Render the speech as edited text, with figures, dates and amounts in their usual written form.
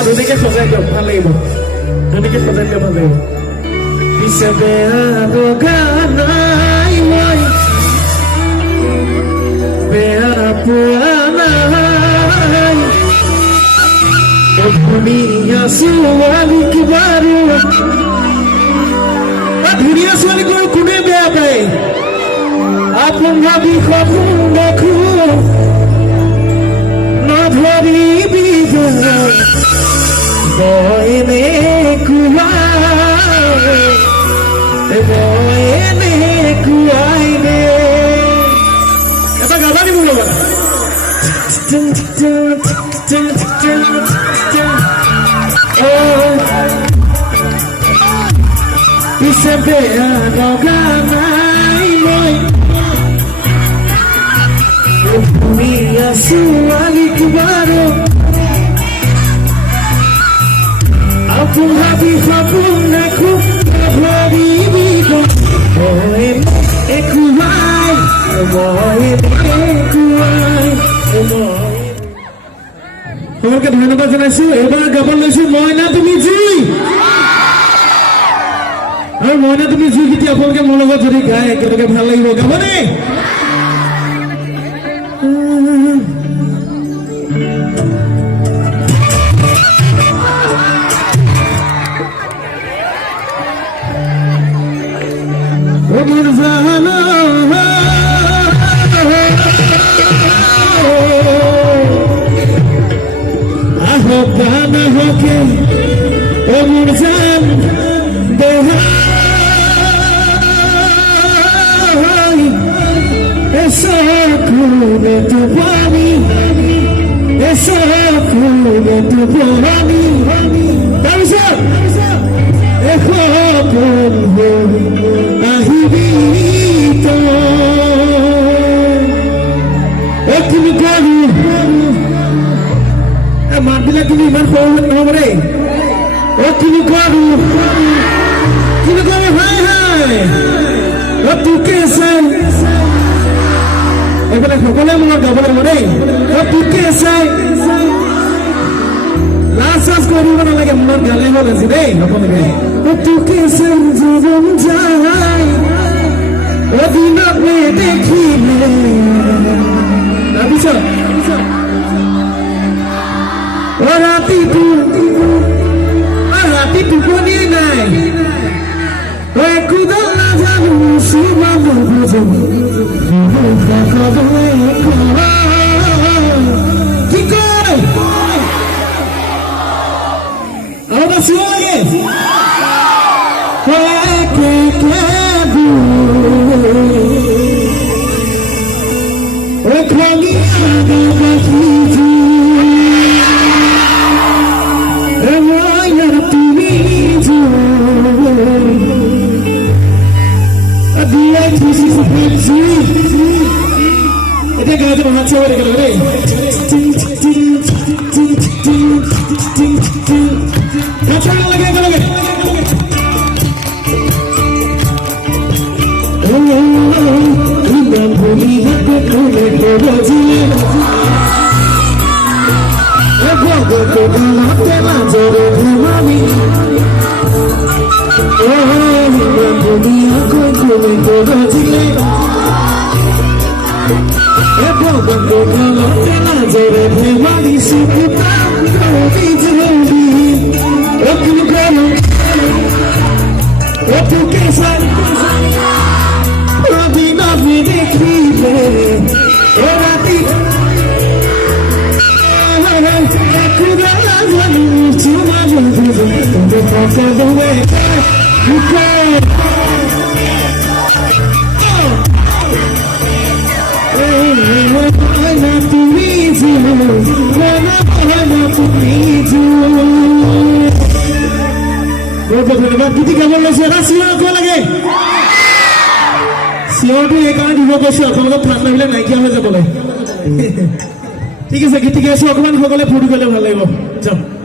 ধুনীয়াকে সজাই দিয়ক ভাল লাগিব ধুনীয়াকে সজাই দিলে ভাল লাগিব পিছে বেয়া লগা নাই মই বেয়া পোৱা নাই ধুনীয়া ছোৱালীক বাৰু ধুনীয়া ছোৱালীক বাৰু কোনে বেয়া পায় আপোন ভাবি সপোন দেখো নধৰিবি বয়নে কুৱাই দে এটা গাবা নি মোৰ লগত পিছে বেয়া লগা নাই মই ধুনীয়া ছোৱালীক বাৰু আপোন ভাবি সপোন দেখো নধৰিবি কুৱাই তোমাকে ধন্যবাদ জনাইছো এবাৰ গাব লৈছো মইনা তুমি জুই আৰু মইনা তুমি জুই গীত আপোনালোকে মোৰ লগত যদি গায় একেলগে ভাল লাগিব গাবনে গানা হকে ও মুরজান দেহাই এসো খুলে তো পানি এসো খুলে তো পানি তারপর এখো বলবো আহিবি তো তুমি করু মাতবিলাক তুমি ইমান সৰু নহব দেই তুমি কোৱাটো কিন্তু কবি হাই হাই তোকে চাই এইফালে সকলোৱে মনত গাব লাগিব দেই তোকে চাই লাজ চাজ কৰিব নালাগে মনত গালে হ'ল আজি দেই সকলোকে তোকে চাই জীৱন যায় দিনত দেখিলে তাৰপিছত রাতি টুকনি নাই একদম না জানো সুমান কি কয় আমার শুভ লাগে এটা গাইতে মহান সবাই গেল রে লাগে লাগে গীতি গাব লৈছো এটা চিঞৰ কৰিব লাগে চিঞৰটো এইকাৰণে দিব কৈছো আপোনালোকৰ ঠাণ্ডা বিলাক নাইকিয়া হৈ যাবলৈ ঠিক আছে গীতি গাইছো অকণমান সকলে ফূৰ্তি কৰিলে ভাল লাগিব যাওক